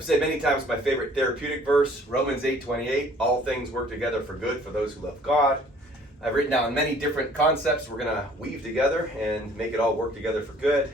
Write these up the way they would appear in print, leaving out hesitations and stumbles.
I've said many times my favorite therapeutic verse, Romans 8:28, all things work together for good for those who love God. I've written down many different concepts we're going to weave together and make it all work together for good.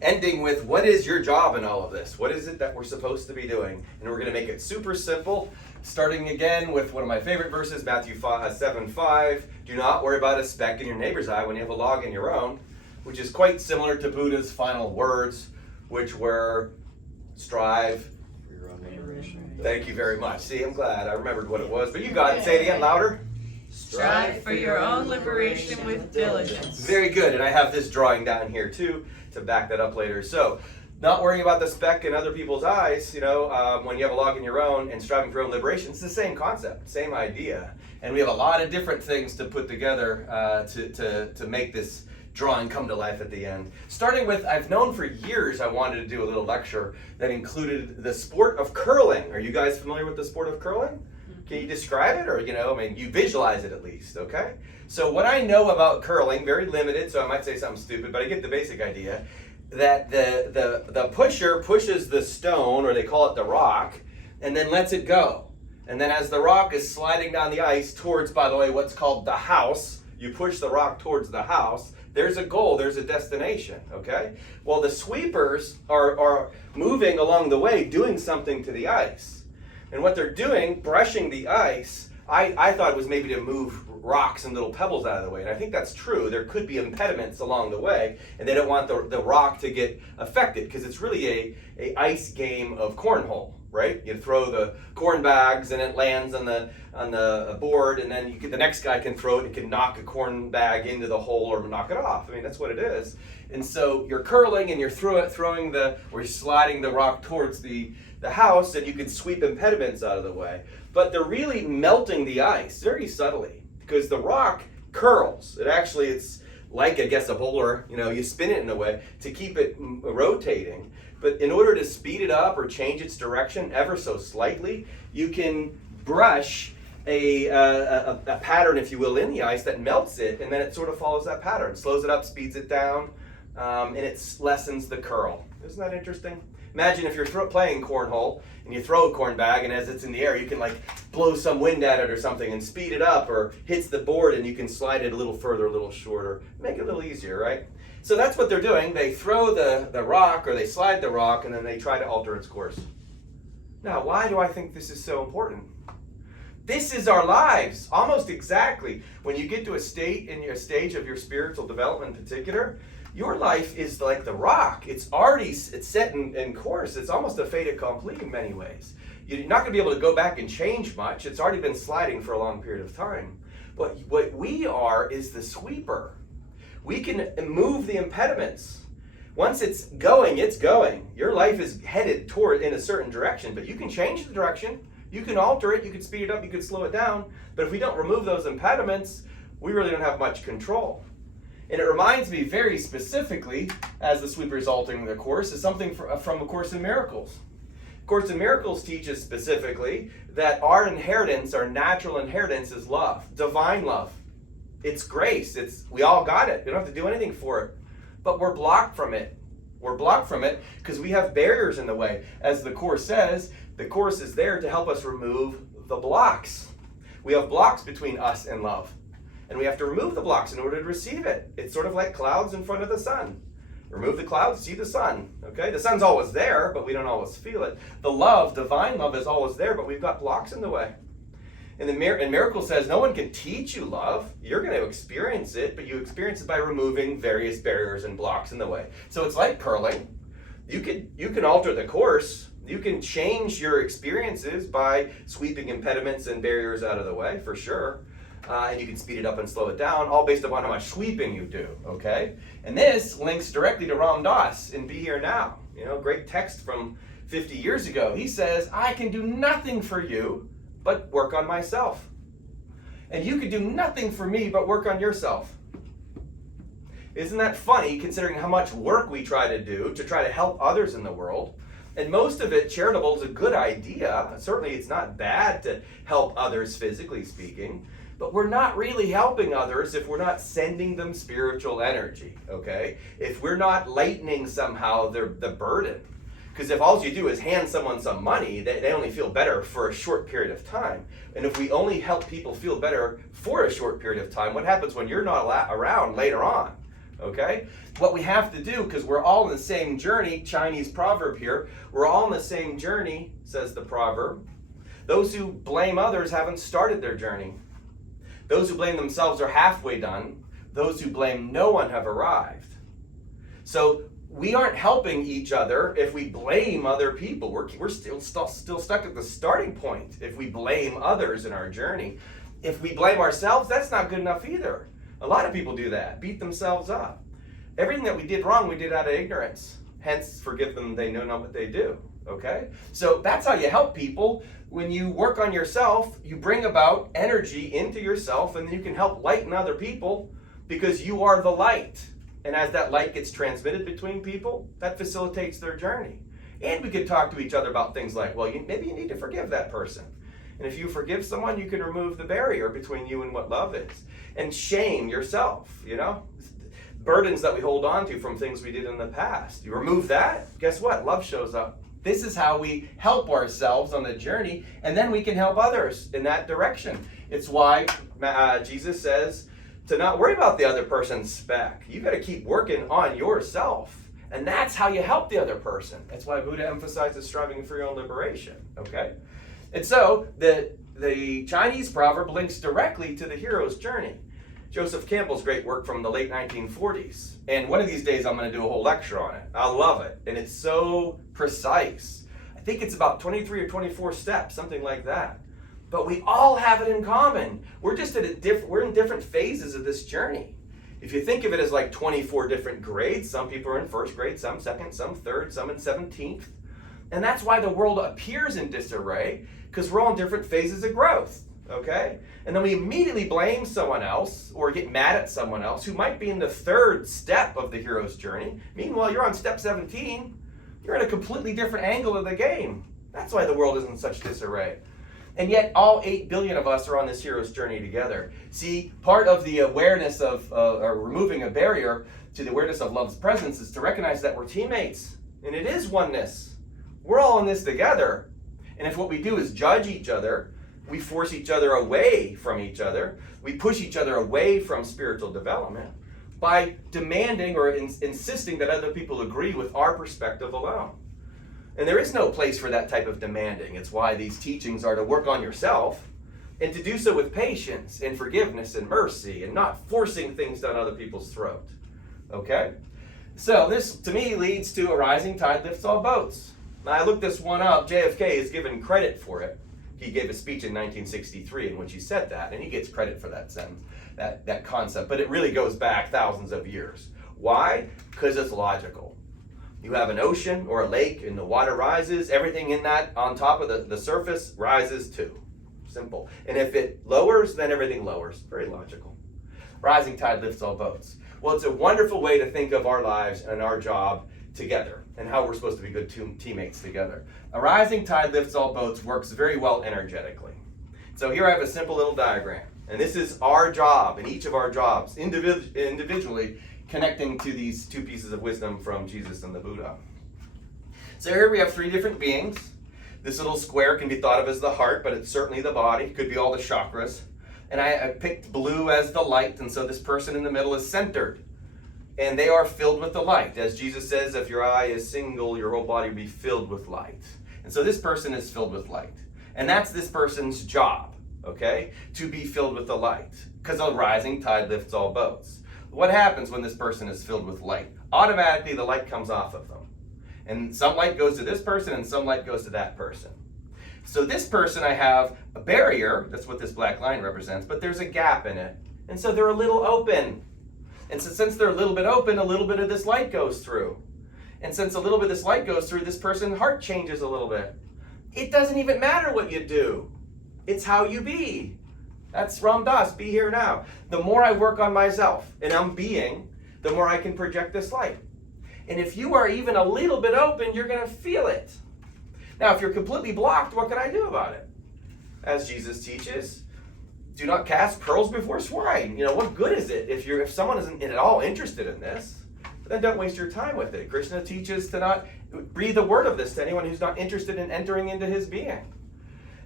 Ending with, what is your job in all of this? What is it that we're supposed to be doing? And we're going to make it super simple, starting again with one of my favorite verses, Matthew 7:5. Do not worry about a speck in your neighbor's eye when you have a log in your own, which is quite similar to Buddha's final words, which were strive. Thank you very much. See, I'm glad I remembered what it was, but you got it. Say it again louder. Strive for your own liberation with diligence. Very good, and I have this drawing down here too to back that up later. So, not worrying about the speck in other people's eyes, when you have a log in your own, and striving for your own liberation, it's the same concept, same idea. And we have a lot of different things to put together to make this drawing come to life at the end. Starting with, I've known for years I wanted to do a little lecture that included the sport of curling. Are you guys familiar with the sport of curling? Can you describe it? Or, you visualize it at least, okay? So what I know about curling, very limited, so I might say something stupid, but I get the basic idea, that the pusher pushes the stone, or they call it the rock, and then lets it go. And then as the rock is sliding down the ice towards, by the way, what's called the house, you push the rock towards the house, there's a goal, there's a destination, okay? Well, the sweepers are moving along the way, doing something to the ice. And what they're doing, brushing the ice, I thought it was maybe to move rocks and little pebbles out of the way. And I think that's true. There could be impediments along the way, and they don't want the rock to get affected, because it's really a ice game of cornhole, right? You throw the corn bags and it lands on the board, and then the next guy can throw it and can knock a corn bag into the hole or knock it off. I mean, that's what it is. And so you're curling and you're you're sliding the rock towards the house, and you can sweep impediments out of the way. But they're really melting the ice very subtly, because the rock curls. It's like, I guess, a bowler, you spin it in a way to keep it rotating. But in order to speed it up or change its direction ever so slightly, you can brush a pattern, if you will, in the ice that melts it, and then it sort of follows that pattern, slows it up, speeds it down, and it lessens the curl. Isn't that interesting? Imagine if you're playing cornhole and you throw a corn bag, and as it's in the air, you can blow some wind at it or something and speed it up, or hits the board and you can slide it a little further, a little shorter, make it a little easier, right? So that's what they're doing. They throw the rock, or they slide the rock, and then they try to alter its course. Now, why do I think this is so important? This is our lives, almost exactly. When you get to a stage of your spiritual development in particular, your life is like the rock. It's set in course. It's almost a fait accompli in many ways. You're not going to be able to go back and change much. It's already been sliding for a long period of time. But what we are is the sweeper. We can move the impediments. Once it's going, it's going. Your life is headed in a certain direction, but you can change the direction. You can alter it. You can speed it up. You can slow it down. But if we don't remove those impediments, we really don't have much control. And it reminds me very specifically, as the sweeper is altering the course, is something from A Course in Miracles. A Course in Miracles teaches specifically that our inheritance, our natural inheritance, is love, divine love. It's grace. We all got it. We don't have to do anything for it. But we're blocked from it. We're blocked from it because we have barriers in the way. As the Course says, the Course is there to help us remove the blocks. We have blocks between us and love. And we have to remove the blocks in order to receive it. It's sort of like clouds in front of the sun. Remove the clouds, see the sun. Okay? The sun's always there, but we don't always feel it. The love, divine love, is always there, but we've got blocks in the way. And Miracle says no one can teach you love. You're going to experience it, but you experience it by removing various barriers and blocks in the way. So it's like curling. You can alter the course. You can change your experiences by sweeping impediments and barriers out of the way, for sure. And you can speed it up and slow it down, all based upon how much sweeping you do, okay? And this links directly to Ram Dass in Be Here Now. Great text from 50 years ago. He says, I can do nothing for you but work on myself. And you can do nothing for me but work on yourself. Isn't that funny, considering how much work we try to do to try to help others in the world? And most of it, charitable, is a good idea. Certainly it's not bad to help others, physically speaking. But we're not really helping others if we're not sending them spiritual energy, okay? If we're not lightening somehow the burden. Because if all you do is hand someone some money, they only feel better for a short period of time. And if we only help people feel better for a short period of time, what happens when you're not around later on? Okay? What we have to do, because we're all in the same journey, Chinese proverb here, we're all in the same journey, says the proverb. Those who blame others haven't started their journey. Those who blame themselves are halfway done. Those who blame no one have arrived. So we aren't helping each other if we blame other people. We're still stuck at the starting point if we blame others in our journey. If we blame ourselves, that's not good enough either. A lot of people do that, beat themselves up. Everything that we did wrong, we did out of ignorance. Hence, forgive them, they know not what they do. Okay? So that's how you help people. When you work on yourself, you bring about energy into yourself, and then you can help lighten other people because you are the light. And as that light gets transmitted between people, that facilitates their journey. And we could talk to each other about things like, well, maybe you need to forgive that person. And if you forgive someone, you can remove the barrier between you and what love is. And shame yourself, burdens that we hold on to from things we did in the past. You remove that, guess what? Love shows up. This is how we help ourselves on the journey, and then we can help others in that direction. It's why Jesus says to not worry about the other person's speck. You got to keep working on yourself. And that's how you help the other person. That's why Buddha emphasizes striving for your own liberation. Okay? And so the Chinese proverb links directly to the hero's journey. Joseph Campbell's great work from the late 1940s. And one of these days I'm going to do a whole lecture on it. I love it. And it's so precise. I think it's about 23 or 24 steps, something like that. But we all have it in common. We're just we're in different phases of this journey. If you think of it as like 24 different grades, some people are in first grade, some second, some third, some in 17th. And that's why the world appears in disarray, because we're all in different phases of growth. Okay? And then we immediately blame someone else or get mad at someone else who might be in the third step of the hero's journey. Meanwhile, you're on step 17. You're in a completely different angle of the game. That's why the world is in such disarray. And yet all 8 billion of us are on this hero's journey together. See, part of the awareness of, or removing a barrier to the awareness of love's presence is to recognize that we're teammates. And it is oneness. We're all in this together. And if what we do is judge each other, we force each other away from each other, we push each other away from spiritual development by demanding or insisting that other people agree with our perspective alone. And there is no place for that type of demanding. It's why these teachings are to work on yourself and to do so with patience and forgiveness and mercy and not forcing things down other people's throat. Okay? So this, to me, leads to a rising tide lifts all boats. Now, I looked this one up. JFK is given credit for it. He gave a speech in 1963 in which he said that, and he gets credit for that sentence, that concept. But it really goes back thousands of years. Why? Because it's logical. You have an ocean or a lake and the water rises, everything in that on top of the surface rises too. Simple. And if it lowers, then everything lowers. Very logical. Rising tide lifts all boats. Well, it's a wonderful way to think of our lives and our job together and how we're supposed to be good teammates together. A rising tide lifts all boats works very well energetically. So here I have a simple little diagram. And this is our job and each of our jobs individually connecting to these two pieces of wisdom from Jesus and the Buddha. So here we have 3 different beings. This little square can be thought of as the heart, but it's certainly the body. Could be all the chakras. And I picked blue as the light, and so this person in the middle is centered. And they are filled with the light. As Jesus says, if your eye is single, your whole body will be filled with light. And so this person is filled with light. And that's this person's job, okay? To be filled with the light. Because a rising tide lifts all boats. What happens when this person is filled with light? Automatically, the light comes off of them. And some light goes to this person and some light goes to that person. So this person, I have a barrier, that's what this black line represents, but there's a gap in it. And so they're a little open. And so since they're a little bit open, a little bit of this light goes through. And since a little bit of this light goes through, this person's heart changes a little bit. It doesn't even matter what you do. It's how you be. That's Ram Dass, be here now. The more I work on myself and I'm being, the more I can project this light. And if you are even a little bit open, you're going to feel it. Now, if you're completely blocked, what can I do about it? As Jesus teaches, do not cast pearls before swine. What good is it if someone isn't at all interested in this? Then don't waste your time with it. Krishna teaches to not breathe the word of this to anyone who's not interested in entering into his being.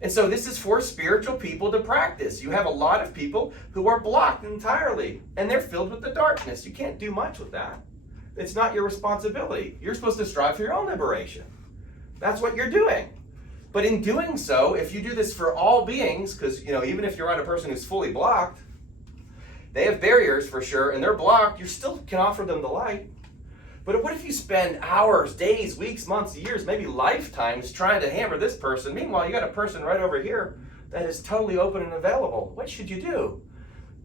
And so this is for spiritual people to practice. You have a lot of people who are blocked entirely, and they're filled with the darkness. You can't do much with that. It's not your responsibility. You're supposed to strive for your own liberation. That's what you're doing. But in doing so, if you do this for all beings, because even if you're on a person who's fully blocked, they have barriers for sure, and they're blocked, you still can offer them the light. But what if you spend hours, days, weeks, months, years, maybe lifetimes trying to hammer this person? Meanwhile, you got a person right over here that is totally open and available. What should you do?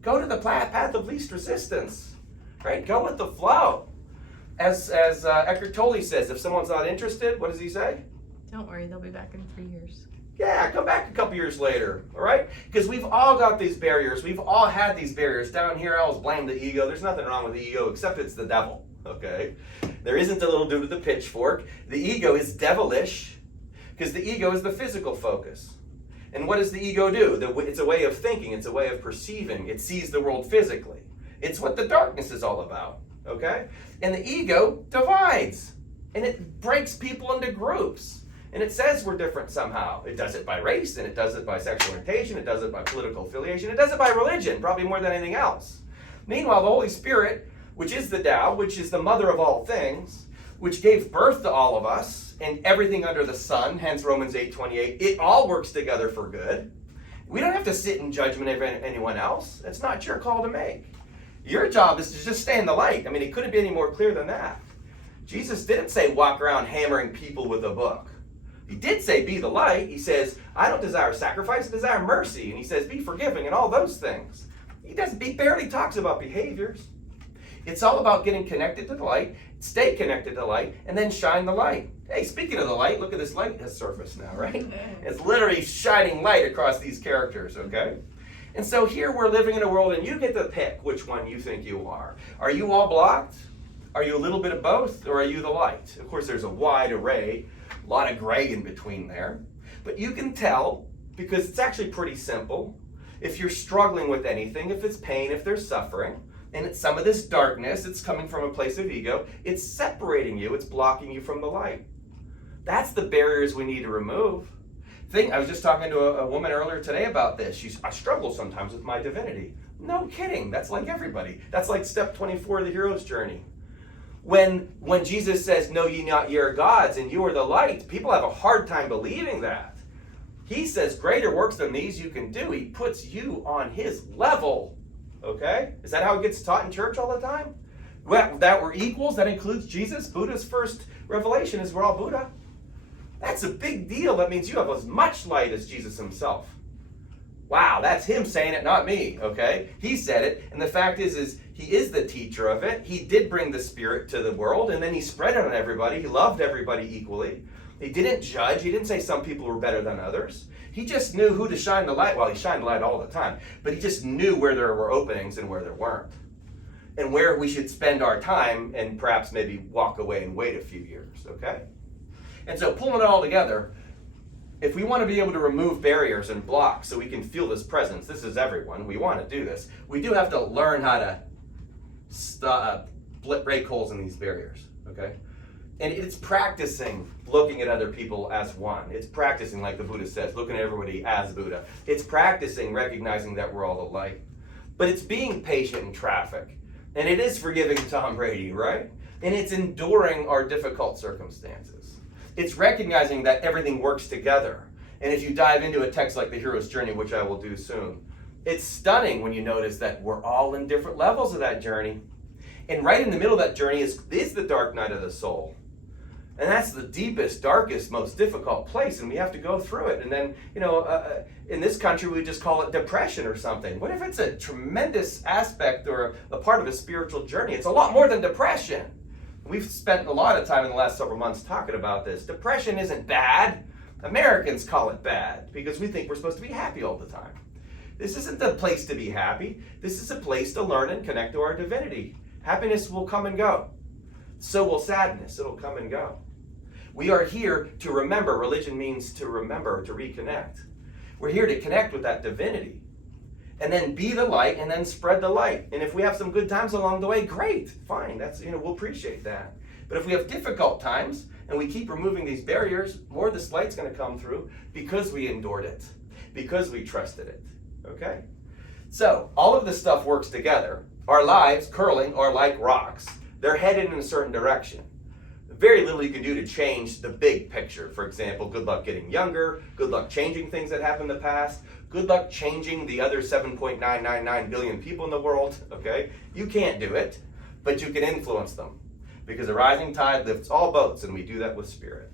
Go to the path of least resistance, right? Go with the flow. As Eckhart Tolle says, if someone's not interested, what does he say? Don't worry, they'll be back in 3 years. Yeah, come back a couple years later, all right? Because we've all got these barriers. We've all had these barriers. Down here, I always blame the ego. There's nothing wrong with the ego except it's the devil, okay? There isn't a little dude with a pitchfork. The ego is devilish because the ego is the physical focus. And what does the ego do? It's a way of thinking. It's a way of perceiving. It sees the world physically. It's what the darkness is all about, okay? And the ego divides, and it breaks people into groups. And it says we're different somehow. It does it by race, and it does it by sexual orientation, it does it by political affiliation, it does it by religion, probably more than anything else. Meanwhile, the Holy Spirit, which is the Tao, which is the mother of all things, which gave birth to all of us, and everything under the sun, hence Romans 8:28, it all works together for good. We don't have to sit in judgment of anyone else. That's not your call to make. Your job is to just stay in the light. I mean, it couldn't be any more clear than that. Jesus didn't say walk around hammering people with a book. He did say, be the light. He says, I don't desire sacrifice, I desire mercy. And he says, be forgiving and all those things. He barely talks about behaviors. It's all about getting connected to the light, stay connected to the light, and then shine the light. Hey, speaking of the light, look at this light has surfaced now, right? It's literally shining light across these characters, okay? And so here we're living in a world, and you get to pick which one you think you are. Are you all blocked? Are you a little bit of both, or are you the light? Of course, there's a wide array. A lot of gray in between there. But you can tell, because it's actually pretty simple, if you're struggling with anything, if it's pain, if there's suffering, and it's some of this darkness, it's coming from a place of ego, it's separating you, it's blocking you from the light. That's the barriers we need to remove. I was just talking to a woman earlier today about this. I struggle sometimes with my divinity. No kidding, that's like everybody. That's like step 24 of the hero's journey. When Jesus says, know ye not ye are gods, and you are the light, people have a hard time believing that. He says, greater works than these you can do. He puts you on his level. Okay? Is that how it gets taught in church all the time? That we're equals, that includes Jesus. Buddha's first revelation is we're all Buddha. That's a big deal. That means you have as much light as Jesus himself. Wow, that's him saying it, not me, okay? He said it, and the fact is he is the teacher of it. He did bring the Spirit to the world, and then he spread it on everybody. He loved everybody equally. He didn't judge. He didn't say some people were better than others. He just knew who to shine the light. Well, he shined the light all the time, but he just knew where there were openings and where there weren't, and where we should spend our time and perhaps maybe walk away and wait a few years, okay? And so pulling it all together, if we want to be able to remove barriers and blocks so we can feel this presence, this is everyone, we want to do this, we do have to learn how to break holes in these barriers, okay? And it's practicing looking at other people as one. It's practicing, like the Buddha says, looking at everybody as Buddha. It's practicing recognizing that we're all the light. But it's being patient in traffic. And it is forgiving Tom Brady, right? And it's enduring our difficult circumstances. It's recognizing that everything works together. And if you dive into a text like The Hero's Journey, which I will do soon, it's stunning when you notice that we're all in different levels of that journey. And right in the middle of that journey is the dark night of the soul. And that's the deepest, darkest, most difficult place, and we have to go through it. And then, in this country, we just call it depression or something. What if it's a tremendous aspect or a part of a spiritual journey? It's a lot more than depression. We've spent a lot of time in the last several months talking about this. Depression isn't bad. Americans call it bad because we think we're supposed to be happy all the time. This isn't the place to be happy. This is a place to learn and connect to our divinity. Happiness will come and go. So will sadness. It'll come and go. We are here to remember. Religion means to remember, to reconnect. We're here to connect with that divinity. And then be the light and then spread the light. And if we have some good times along the way, great, fine. We'll appreciate that. But if we have difficult times and we keep removing these barriers, more of this light's going to come through because we endured it, because we trusted it. Okay? So, all of this stuff works together. Our lives, curling, are like rocks. They're headed in a certain direction. Very little you can do to change the big picture. For example, good luck getting younger, good luck changing things that happened in the past, good luck changing the other 7.999 billion people in the world, okay? You can't do it, but you can influence them because a rising tide lifts all boats, and we do that with spirit.